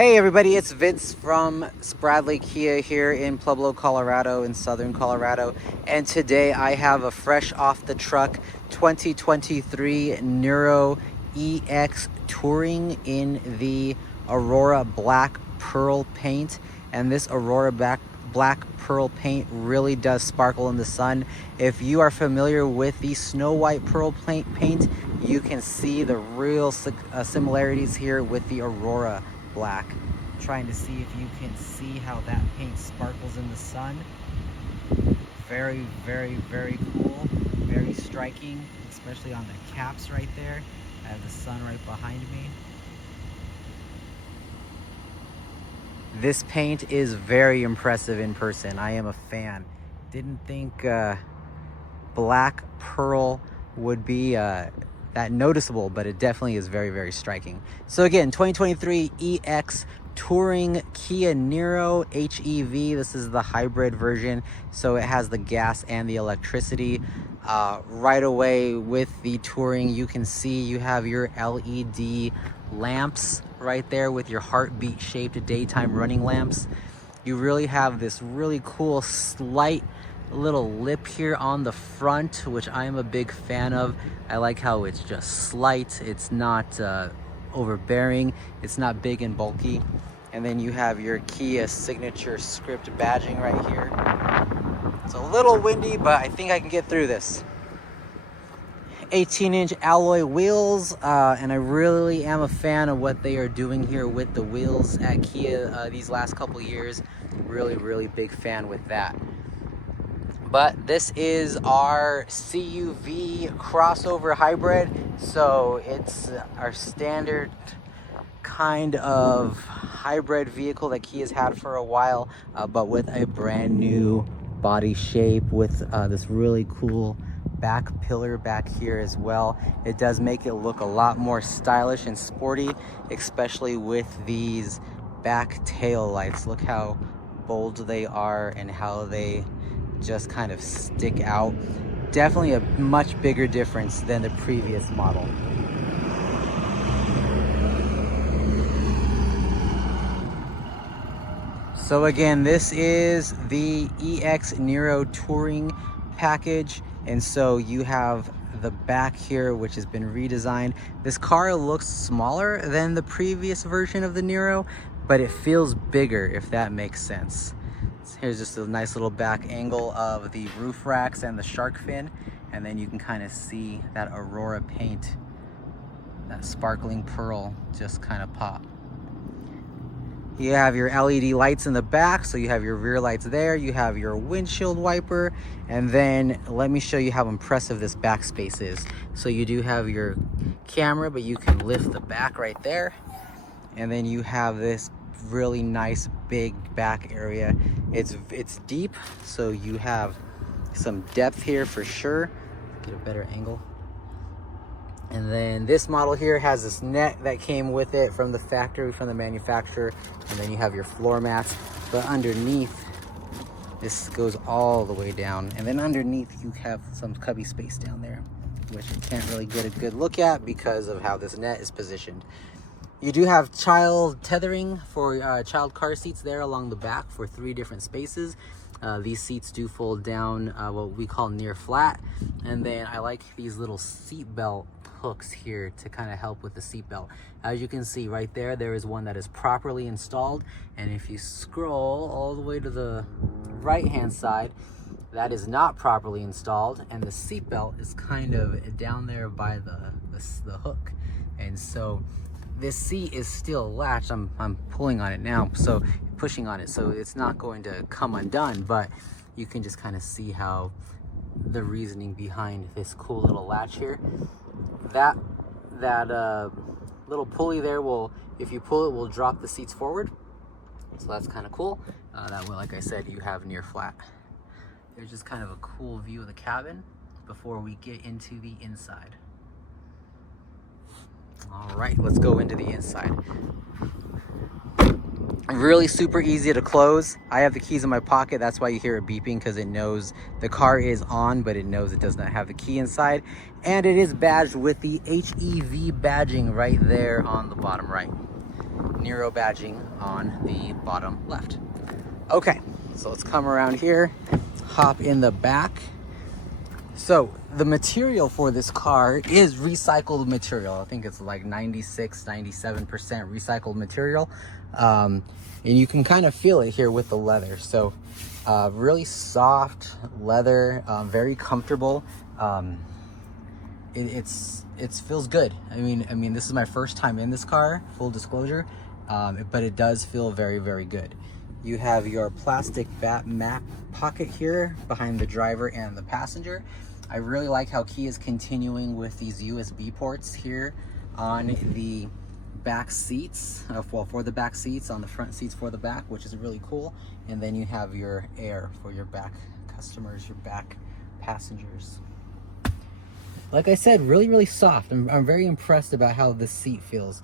Hey everybody, it's Vince from Spradley Kia here in Pueblo, Colorado, in southern Colorado. And today I have a fresh off the truck 2023 Niro EX Touring in the Aurora Black Pearl paint. And this Aurora Black Pearl paint really does sparkle in the sun. If you are familiar with the Snow White Pearl paint, you can see the real similarities here with the Aurora Black. Trying to see if you can see how that paint sparkles in the sun. Very, very, very cool. Very striking, especially on the caps right there. I have the sun right behind me. This paint is very impressive in person. I am a fan. Didn't think Black Pearl would be that noticeable, but it definitely is very, very striking. So again, 2023 EX Touring Kia Niro HEV. This is the hybrid version, so it has the gas and the electricity. Right away with the Touring, you can see you have your LED lamps right there with your heartbeat shaped daytime running lamps. You really have this really cool slight little lip here on the front, which I am a big fan of. I like how it's just slight, it's not overbearing, it's not big and bulky. And then you have your Kia signature script badging right here. It's a little windy, but I think I can get through this. 18-inch alloy wheels, and I really am a fan of what they are doing here with the wheels at Kia these last couple years. Really, really big fan with that. But this is our CUV crossover hybrid, so it's our standard kind of hybrid vehicle that Kia's had for a while, but with a brand new body shape with this really cool back pillar back here as well. It does make it look a lot more stylish and sporty, especially with these back tail lights. Look how bold they are and how they just kind of stick out. Definitely a much bigger difference than the previous model. So again, this is the EX Niro Touring package. And so you have the back here, which has been redesigned. This car looks smaller than the previous version of the Niro, but it feels bigger, if that makes sense. Here's just a nice little back angle of the roof racks and the shark fin. And then you can kind of see that Aurora paint, that sparkling pearl just kind of pop. You have your LED lights in the back, so you have your rear lights there. You have your windshield wiper, and then let me show you how impressive this back space is. So you do have your camera, but you can lift the back right there. And then you have this really nice big back area. It's deep, so you have some depth here for sure. Get a better angle. And then this model here has this net that came with it from the factory, from the manufacturer. And then you have your floor mats. But underneath, this goes all the way down. And then underneath, you have some cubby space down there, which you can't really get a good look at because of how this net is positioned. You do have child tethering for child car seats there along the back for 3 different spaces. These seats do fold down what we call near flat. And then I like these little seat belt hooks here to kind of help with the seat belt. As you can see right there, there is one that is properly installed. And if you scroll all the way to the right hand side, that is not properly installed. And the seat belt is kind of down there by the hook. And so this seat is still latched. I'm pulling on it now, so pushing on it, so it's not going to come undone, but you can just kind of see how the reasoning behind this cool little latch here. That little pulley there will, if you pull it, will drop the seats forward. So that's kind of cool. That way, like I said, you have near flat. There's just kind of a cool view of the cabin before we get into the inside. All right, let's go into the inside. Really super easy to close. I have the keys in my pocket. That's why you hear it beeping, because it knows the car is on, but it knows it does not have the key inside. And it is badged with the HEV badging right there on the bottom right. Niro badging on the bottom left. Okay, so let's come around here, hop in the back. So the material for this car is recycled material. I think it's like 96, 97% recycled material. And you can kind of feel it here with the leather. So really soft leather, very comfortable. It feels good. I mean, this is my first time in this car, full disclosure, but it does feel very, very good. You have your plastic map pocket here behind the driver and the passenger. I really like how Kia is continuing with these USB ports here on the back seats, well, for the back seats, on the front seats for the back, which is really cool. And then you have your air for your back customers, your back passengers. Like I said, really, really soft. I'm very impressed about how this seat feels.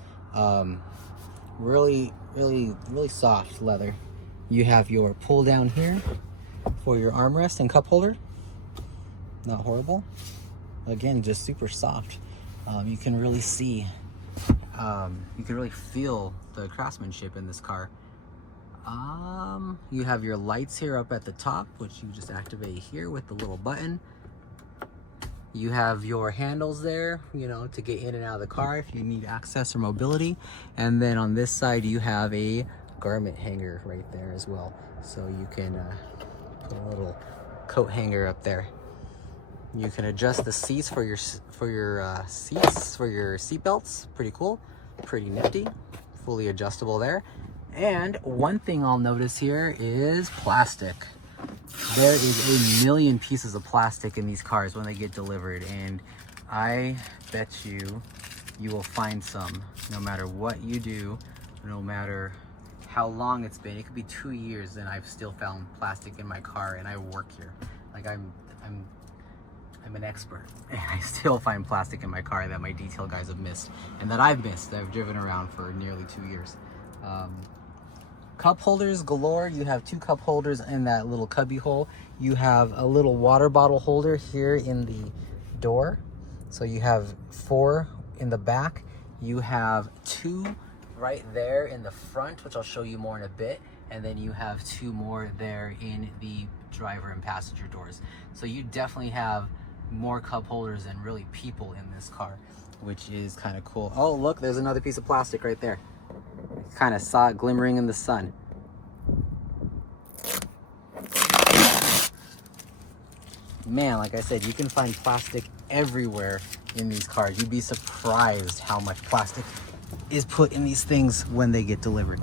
Really, really, really soft leather. You have your pull down here for your armrest and cup holder. Not horrible. Again, just super soft. You can really see, you can really feel the craftsmanship in this car. You have your lights here up at the top, which you just activate here with the little button. You have your handles there, you know, to get in and out of the car if you need access or mobility. And then on this side, you have a garment hanger right there as well. So you can put a little coat hanger up there. You can adjust the seats for your seats, for your seat belts. Pretty cool, pretty nifty, fully adjustable there. And one thing I'll notice here is plastic. There is a million pieces of plastic in these cars when they get delivered, and I bet you will find some no matter what you do, no matter how long it's been. It could be 2 years and I've still found plastic in my car, and I work here. Like I'm an expert, and I still find plastic in my car that my detail guys have missed, and that I've missed, that I've driven around for nearly 2 years. Cup holders galore. You have 2 cup holders in that little cubby hole. You have a little water bottle holder here in the door. So you have 4 in the back. You have 2 right there in the front, which I'll show you more in a bit. And then you have 2 more there in the driver and passenger doors. So you definitely have more cup holders and really people in this car, which is kind of cool. Oh, look, there's another piece of plastic right there. Kind of saw it glimmering in the sun. Man, like I said, you can find plastic everywhere in these cars. You'd be surprised how much plastic is put in these things when they get delivered.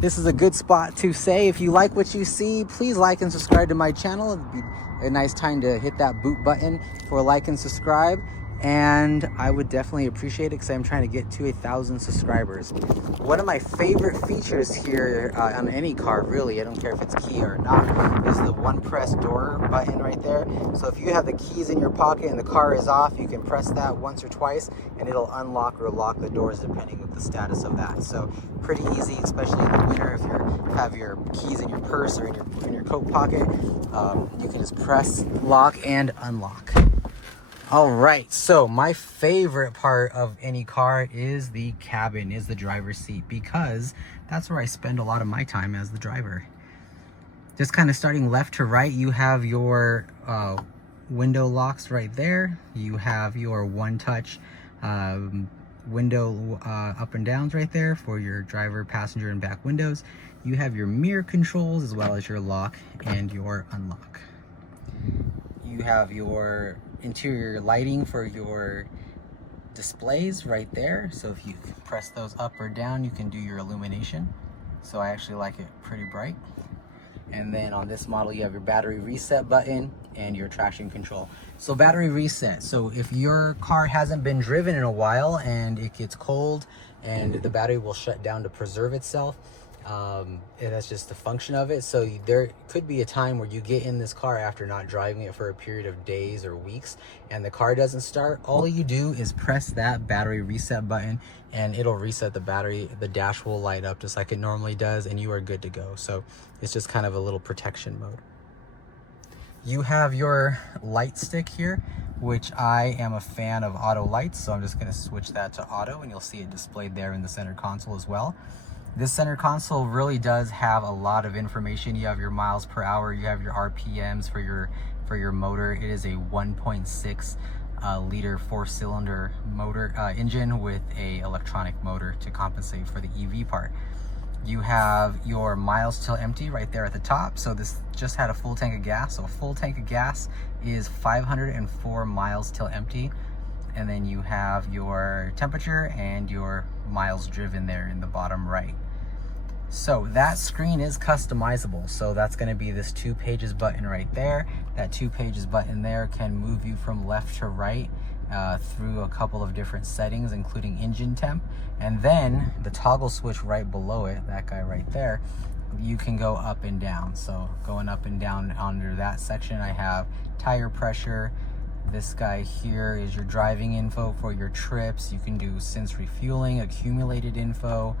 This is a good spot to say, if you like what you see, please like and subscribe to my channel. It'd be a nice time to hit that boot button for like and subscribe. And I would definitely appreciate it because I'm trying to get to 1,000 subscribers. One of my favorite features here on any car, really, I don't care if it's Kia or not, is the one press door button right there. So if you have the keys in your pocket and the car is off, you can press that once or twice and it'll unlock or lock the doors depending on the status of that. So pretty easy, especially in the winter if you have your keys in your purse or in your coat pocket. You can just press lock and unlock. All right, so my favorite part of any car is the cabin, is the driver's seat, because that's where I spend a lot of my time as the driver. Just kind of starting left to right, you have your window locks right there. You have your one-touch window up and downs right there for your driver, passenger, and back windows. You have your mirror controls as well as your lock and your unlock. You have your interior lighting for your displays right there. So if you press those up or down, you can do your illumination. So I actually like it pretty bright. And then on this model, you have your battery reset button and your traction control. So battery reset. So if your car hasn't been driven in a while and it gets cold and the battery will shut down to preserve itself, and that's just the function of it. So there could be a time where you get in this car after not driving it for a period of days or weeks and the car doesn't start. All you do is press that battery reset button and it'll reset the battery. The dash will light up just like it normally does and you are good to go. So it's just kind of a little protection mode. You have your light stick here, which I am a fan of auto lights, so I'm just going to switch that to auto and you'll see it displayed there in the center console as well. This center console really does have a lot of information. You have your miles per hour, you have your RPMs for your motor. It is a 1.6 liter 4-cylinder motor engine with a electronic motor to compensate for the EV part. You have your miles till empty right there at the top. So this just had a full tank of gas. So a full tank of gas is 504 miles till empty. And then you have your temperature and your miles driven there in the bottom right. So that screen is customizable. So that's going to be this 2 pages button right there. That 2 pages button there can move you from left to right through a couple of different settings, including engine temp. And then the toggle switch right below it, that guy right there, you can go up and down. So going up and down under that section, I have tire pressure. This guy here is your driving info for your trips. You can do since refueling, accumulated info.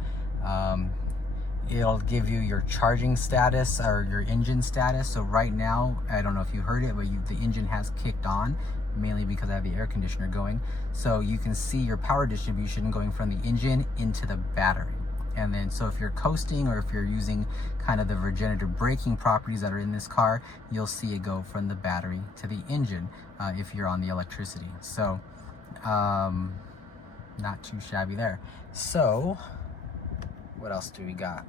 It'll give you your charging status or your engine status. So right now, I don't know if you heard it, but the engine has kicked on, mainly because I have the air conditioner going. So you can see your power distribution going from the engine into the battery. And then, so if you're coasting or if you're using kind of the regenerative braking properties that are in this car, you'll see it go from the battery to the engine if you're on the electricity. So, not too shabby there. So, what else do we got?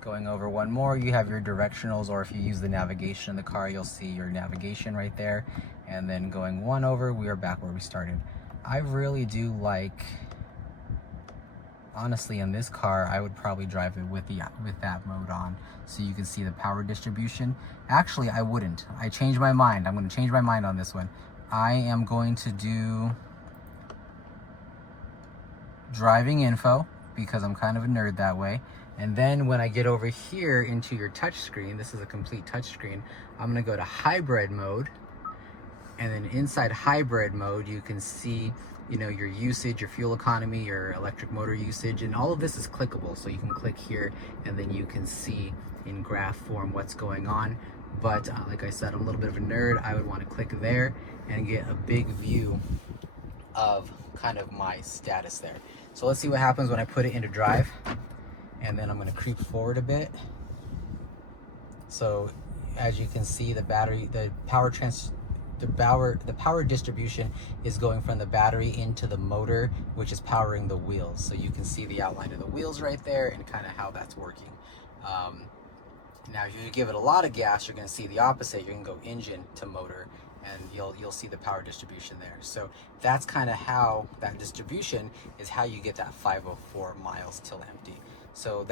Going over one more, you have your directionals, or if you use the navigation in the car, you'll see your navigation right there. And then going one over, we are back where we started. I really do like, honestly, in this car, I would probably drive it with that mode on, so you can see the power distribution. Actually, I wouldn't. I changed my mind. I'm going to change my mind on this one. I am going to do driving info, because I'm kind of a nerd that way. And then when I get over here into your touch screen, this is a complete touch screen, I'm going to go to hybrid mode. And then inside hybrid mode, you can see, you know, your usage, your fuel economy, your electric motor usage, and all of this is clickable. So you can click here and then you can see in graph form what's going on. But like I said, I'm a little bit of a nerd. I would want to click there and get a big view of kind of my status there. So let's see what happens when I put it into drive. And then I'm going to creep forward a bit. So as you can see, the power distribution is going from the battery into the motor, which is powering the wheels. So you can see the outline of the wheels right there and kind of how that's working. Now, if you give it a lot of gas, you're going to see the opposite. You're going to go engine to motor, and you'll see the power distribution there. So that's kind of how that distribution is how you get that 504 miles till empty. So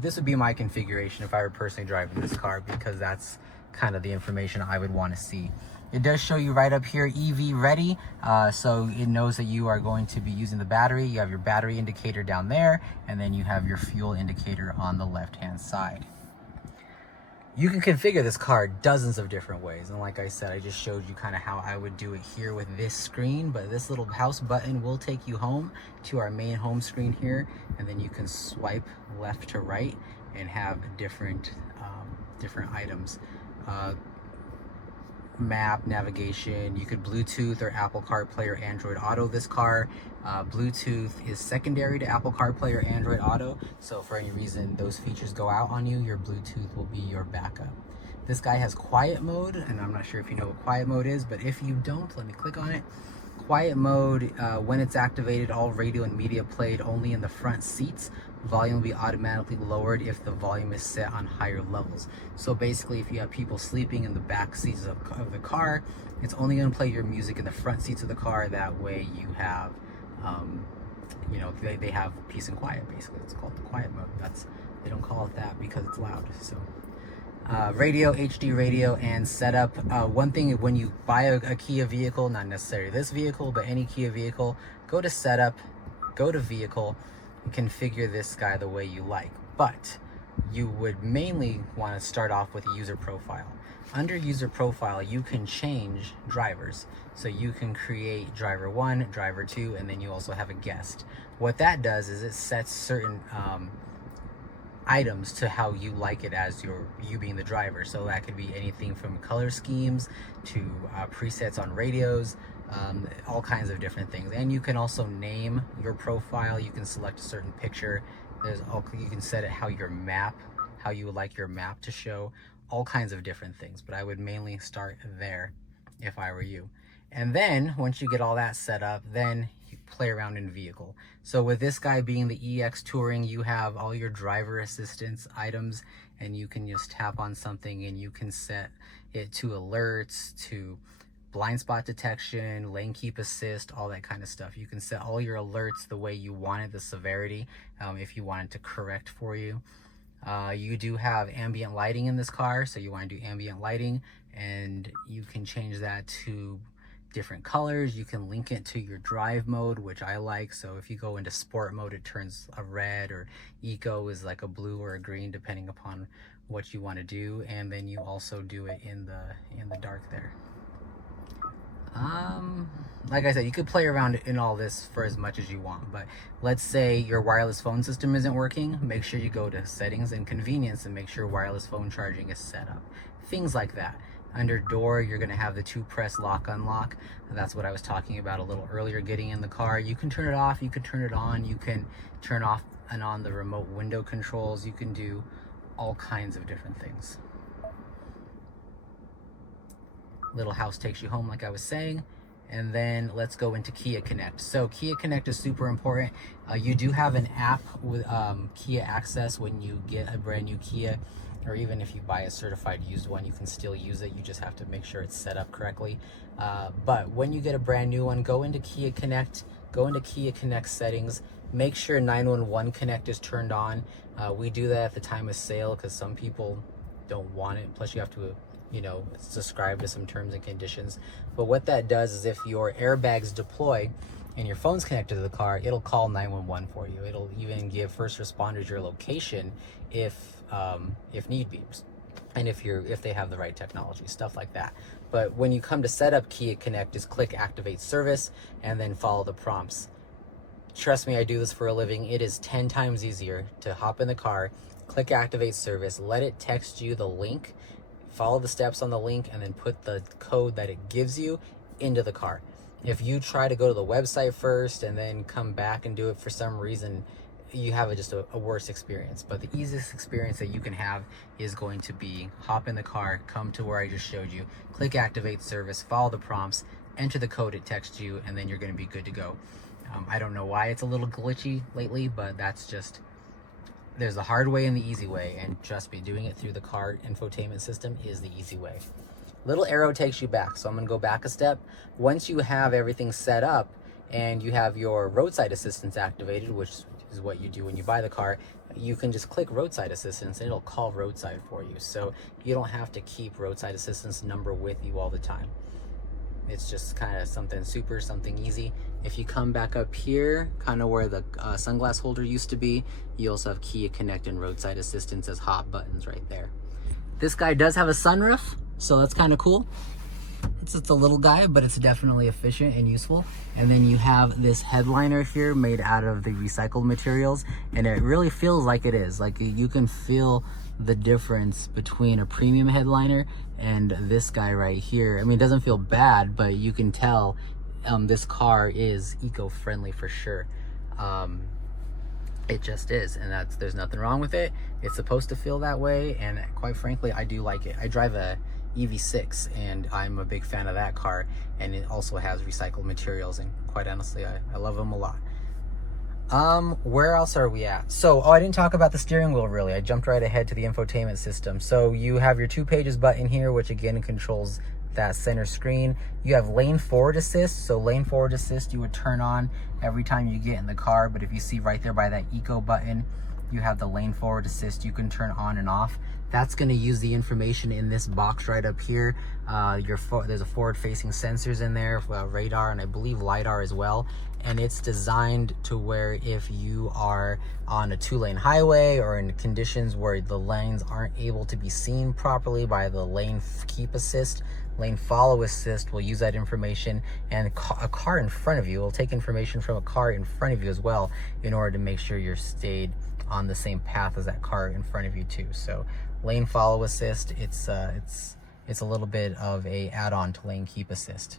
this would be my configuration if I were personally driving this car, because that's kind of the information I would want to see. It does show you right up here, EV ready. So it knows that you are going to be using the battery. You have your battery indicator down there, and then you have your fuel indicator on the left-hand side. You can configure this car dozens of different ways. And like I said, I just showed you kind of how I would do it here with this screen, but this little house button will take you home to our main home screen here. And then you can swipe left to right and have different items. Map, navigation, you could Bluetooth or Apple CarPlay or Android Auto this car. Bluetooth is secondary to Apple CarPlay or Android Auto, so for any reason those features go out on you, your Bluetooth will be your backup. This guy has quiet mode, and I'm not sure if you know what quiet mode is, but if you don't, let me click on it. Quiet mode, when it's activated, all radio and media played only in the front seats. Volume will be automatically lowered if the volume is set on higher levels. So basically, if you have people sleeping in the back seats of the car, it's only going to play your music in the front seats of the car. That way you have, you know, they have peace and quiet, basically. It's called the quiet mode. They don't call it that because it's loud. So radio, HD radio, and setup. One thing, when you buy a Kia vehicle, not necessarily this vehicle, but any Kia vehicle, go to setup, go to vehicle, and configure this guy the way you like. But you would mainly want to start off with a user profile. Under user profile, you can change drivers. So you can create driver 1, driver 2, and then you also have a guest. What that does is it sets certain items to how you like it as you being the driver. So that could be anything from color schemes to presets on radios, all kinds of different things. And you can also name your profile. You can select a certain picture You can set it how you would like your map to show, all kinds of different things, but I would mainly start there if I were you. And then once you get all that set up, then you play around in vehicle. So with this guy being the EX Touring, you have all your driver assistance items, and you can just tap on something and you can set it to alerts, to blind spot detection, lane keep assist, all that kind of stuff. You can set all your alerts the way you wanted, the severity, if you wanted to correct for you. You do have ambient lighting in this car, so you want to do ambient lighting, and you can change that to different colors. You can link it to your drive mode, which I like. So if you go into sport mode, it turns a red, or eco is like a blue or a green, depending upon what you want to do. And then you also do it in the dark there. Like I said, you could play around in all this for as much as you want, but let's say your wireless phone system isn't working. Make sure you go to settings and convenience and make sure wireless phone charging is set up. Things like that. Under door, you're going to have the 2-press lock unlock. That's what I was talking about a little earlier, getting in the car. You can turn it off, you can turn it on, you can turn off and on the remote window controls. You can do all kinds of different things. Little house takes you home, like I was saying. And then let's go into Kia Connect. So Kia Connect is super important. You do have an app with Kia Access when you get a brand new Kia, or even if you buy a certified used one, you can still use it. You just have to make sure it's set up correctly. But when you get a brand new one, go into Kia Connect, go into Kia Connect settings, make sure 911 Connect is turned on. We do that at the time of sale because some people don't want it. Plus you have to subscribe to some terms and conditions. But what that does is if your airbags deploy and your phone's connected to the car, it'll call 911 for you. It'll even give first responders your location if need be, and if they have the right technology, stuff like that. But when you come to set up Kia Connect, just click activate service and then follow the prompts. Trust me, I do this for a living. It is 10 times easier to hop in the car, click activate service, let it text you the link, follow the steps on the link, and then put the code that it gives you into the car. If you try to go to the website first and then come back and do it for some reason, you have just a worse experience. But the easiest experience that you can have is going to be hop in the car, come to where I just showed you, click activate service, follow the prompts, enter the code it texts you, and then you're going to be good to go. I don't know why it's a little glitchy lately, but that's just, there's the hard way and the easy way, and trust me, doing it through the car infotainment system is the easy way. Little arrow takes you back, so I'm going to go back a step. Once you have everything set up and you have your roadside assistance activated, which is what you do when you buy the car, you can just click roadside assistance and it'll call roadside for you. So you don't have to keep roadside assistance number with you all the time. It's just kind of something easy. If you come back up here, kind of where the sunglass holder used to be, you also have Kia Connect and roadside assistance as hot buttons right there. This guy does have a sunroof, so that's kind of cool. It's a little guy, but it's definitely efficient and useful. And then you have this headliner here made out of the recycled materials, and it really feels like it is. Like, you can feel the difference between a premium headliner and this guy right here. I mean, it doesn't feel bad, but you can tell this car is eco-friendly for sure. It just is, and there's nothing wrong with it. It's supposed to feel that way, and quite frankly, I do like it. I drive a EV6 and I'm a big fan of that car, and it also has recycled materials, and quite honestly, I love them a lot. Where else are we at? So, I didn't talk about the steering wheel really. I jumped right ahead to the infotainment system. So you have your 2 pages button here, which again controls that center screen. You have lane forward assist. So lane forward assist you would turn on every time you get in the car, but if you see right there by that eco button, you have the lane forward assist you can turn on and off. That's going to use the information in this box right up here. There's a forward-facing sensors in there, radar, and I believe LiDAR as well. And it's designed to where if you are on a 2-lane highway or in conditions where the lanes aren't able to be seen properly by the lane keep assist, lane follow assist will use that information, and a car in front of you will take information from a car in front of you as well in order to make sure you're stayed on the same path as that car in front of you too. So lane follow assist, it's a little bit of a add-on to lane keep assist.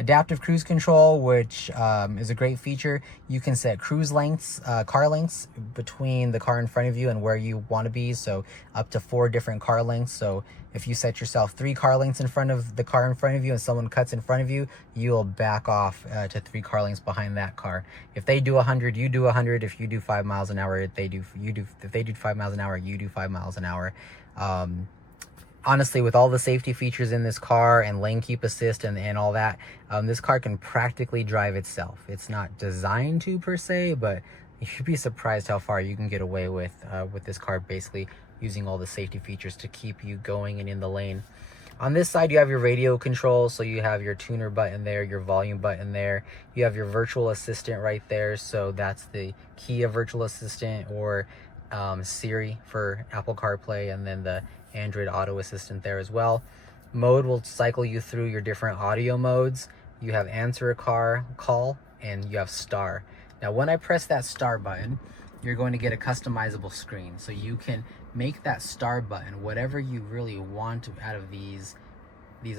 Adaptive cruise control, which is a great feature. You can set cruise lengths, car lengths between the car in front of you and where you want to be. So up to 4 different car lengths. So if you set yourself 3 car lengths in front of the car in front of you and someone cuts in front of you, you'll back off to 3 car lengths behind that car. If they do 100, you do 100. If you do 5 miles an hour, if they do 5 miles an hour, you do 5 miles an hour. Honestly, with all the safety features in this car and lane keep assist and all that, this car can practically drive itself. It's not designed to per se, but you'd be surprised how far you can get away with this car, basically using all the safety features to keep you going and in the lane. On this side, you have your radio control, so you have your tuner button there, your volume button there. You have your virtual assistant right there, so that's the Kia virtual assistant, or Siri for Apple CarPlay, and then the Android Auto Assistant there as well. Mode will cycle you through your different audio modes. You have answer a call, and you have star. Now, when I press that star button, you're going to get a customizable screen. So you can make that star button whatever you really want out of these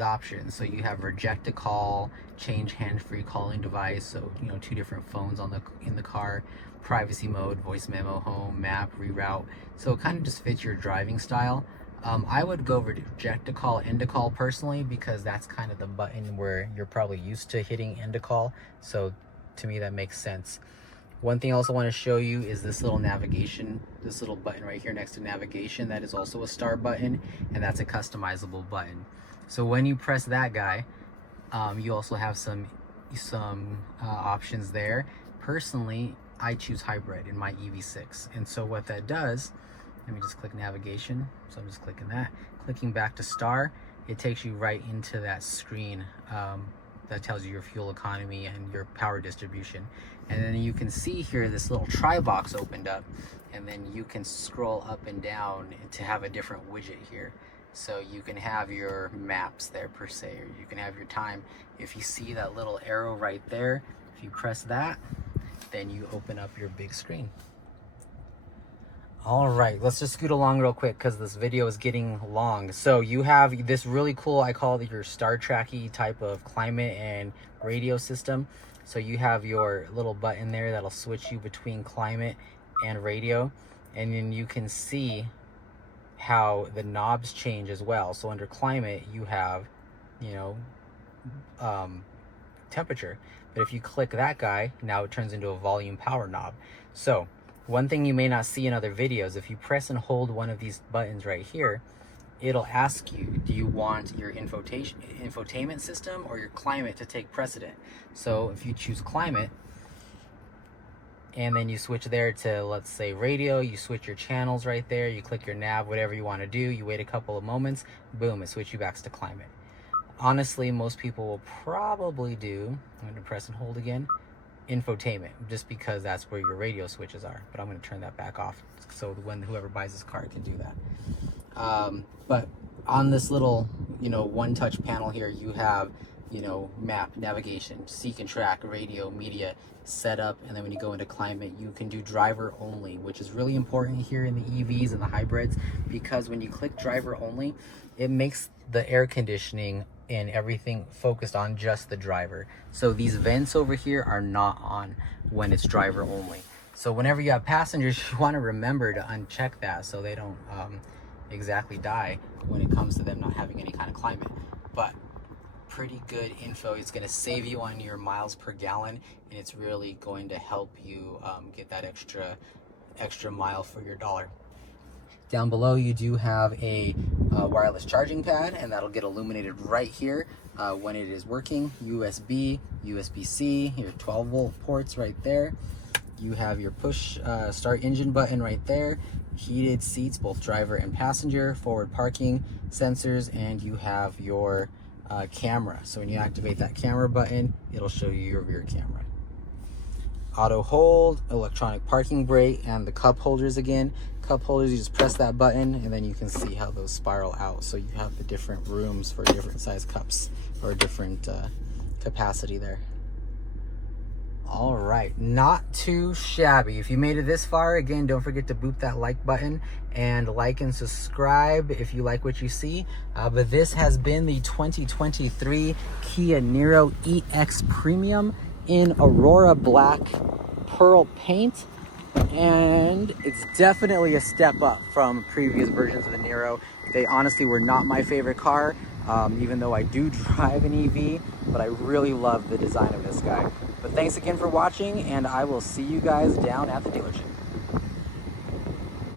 options. So you have reject a call, change hands-free calling device, so 2 different phones in the car, privacy mode, voice memo, home, map, reroute. So it kind of just fits your driving style. I would go reject a call, end a call personally, because that's kind of the button where you're probably used to hitting end a call. So to me, that makes sense. One thing I also want to show you is this little navigation, this little button right here next to navigation. That is also a star button, and that's a customizable button. So when you press that guy, you also have some options there. Personally, I choose hybrid in my EV6, and so what that does, let me just click navigation. So I'm just clicking that. Clicking back to star, it takes you right into that screen that tells you your fuel economy and your power distribution. And then you can see here this little try box opened up, and then you can scroll up and down to have a different widget here. So you can have your maps there per se, or you can have your time. If you see that little arrow right there, if you press that, then you open up your big screen. All right, let's just scoot along real quick because this video is getting long. So you have this really cool, I call it your Star Trek-y type of climate and radio system. So you have your little button there that'll switch you between climate and radio. And then you can see how the knobs change as well. So under climate, you have, temperature. But if you click that guy, now it turns into a volume power knob. So one thing you may not see in other videos, if you press and hold one of these buttons right here, it'll ask you, do you want your infotainment system or your climate to take precedent? So if you choose climate, and then you switch there to, let's say, radio, you switch your channels right there, you click your nav, whatever you want to do, you wait a couple of moments, boom, it switches you back to climate. Honestly, most people will probably do, I'm going to press and hold again, infotainment, just because that's where your radio switches are. But I'm going to turn that back off so when whoever buys this car can do that. But on this little, one-touch panel here, you have, map, navigation, seek and track, radio, media, setup, and then when you go into climate, you can do driver only, which is really important here in the EVs and the hybrids, because when you click driver only, it makes the air conditioning and everything focused on just the driver. So these vents over here are not on when it's driver only. So whenever you have passengers, you want to remember to uncheck that so they don't exactly die when it comes to them not having any kind of climate. But pretty good info. It's going to save you on your miles per gallon, and it's really going to help you get that extra mile for your dollar. Down below, you do have a wireless charging pad, and that'll get illuminated right here when it is working. USB, USB-C, your 12-volt ports right there. You have your push start engine button right there. Heated seats, both driver and passenger. Forward parking sensors, and you have your camera. So when you activate that camera button, it'll show you your rear camera. Auto hold, electronic parking brake, and the cup holders again. Cup holders, you just press that button and then you can see how those spiral out. So you have the different rooms for different size cups or different capacity there. All right, not too shabby. If you made it this far, again, don't forget to boop that like button and like and subscribe if you like what you see. But this has been the 2023 Kia Niro EX Premium in Aurora Black Pearl paint. And it's definitely a step up from previous versions of the Niro. They honestly were not my favorite car, even though I do drive an EV, but I really love the design of this guy. But thanks again for watching, and I will see you guys down at the dealership.